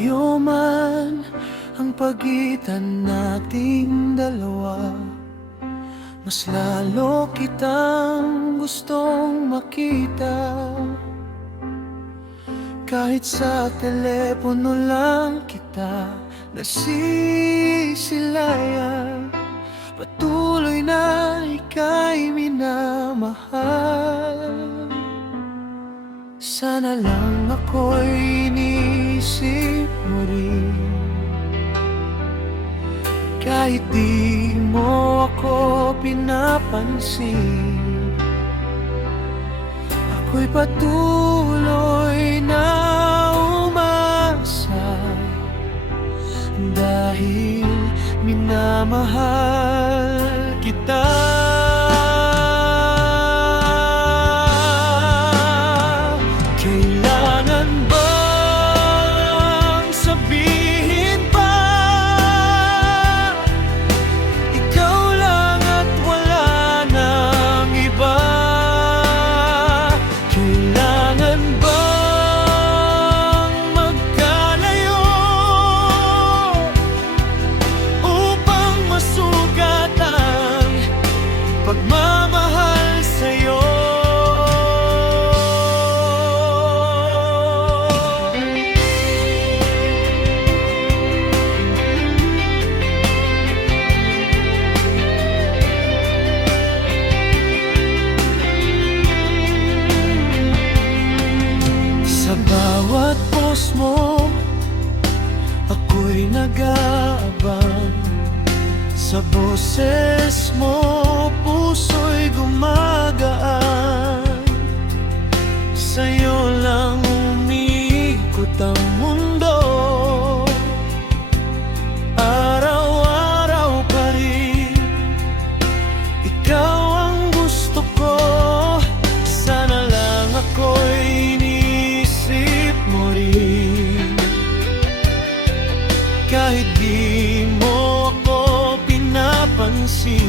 Malayo man ang pagitan nating dalawa, mas lalo kitang gustong makita. Kahit sa telepono lang kita nasisilayan, patuloy na ika'y minamahal. Sana lang ako'y iniisip mo rin, kahit di mo ako pinapansin. Ako'y patuloy na umasa, dahil minamahal kita. Kailangan bang sabihin pa, ikaw lang at wala nang iba? Kailangan bang magkalayo upang masugat ang pagmamahal sa'yo? Sa bawat post mo, ako'y nag-aabang. Sa boses mo, puso'y gumagaan. Sa'yo lang umiikot ang mundo, araw-araw pa rin ikaw ang gusto ko. Sana lang ako'y iniisip mo rin, kahit di mo ako pinapansin.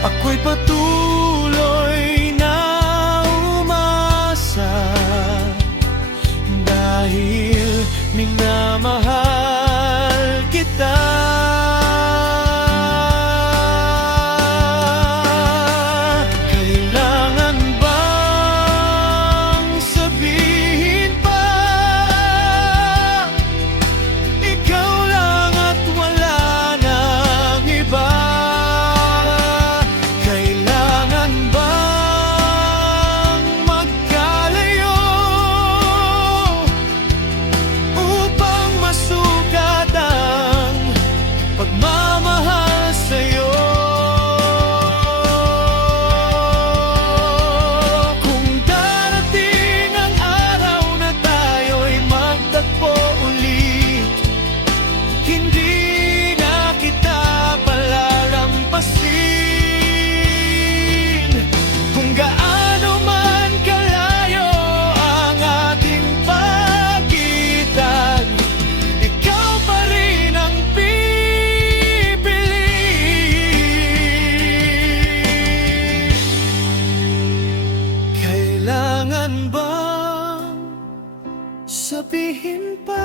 Ako'y patuloy na umasa, dahil minamahal kita. Kailangan bang sabihin pa, ikaw lang at wala nang iba? Kailangan bang magkalayo upang masukat ang pagmamahal sa'yo? Kung darating ang araw na tayo'y magtagpo ulit, hindi na kita palalampasin. Kung gaano man kalayo ang ating pagitan, ikaw pa rin ang pipiliin. Kailangan bang sabihin pa,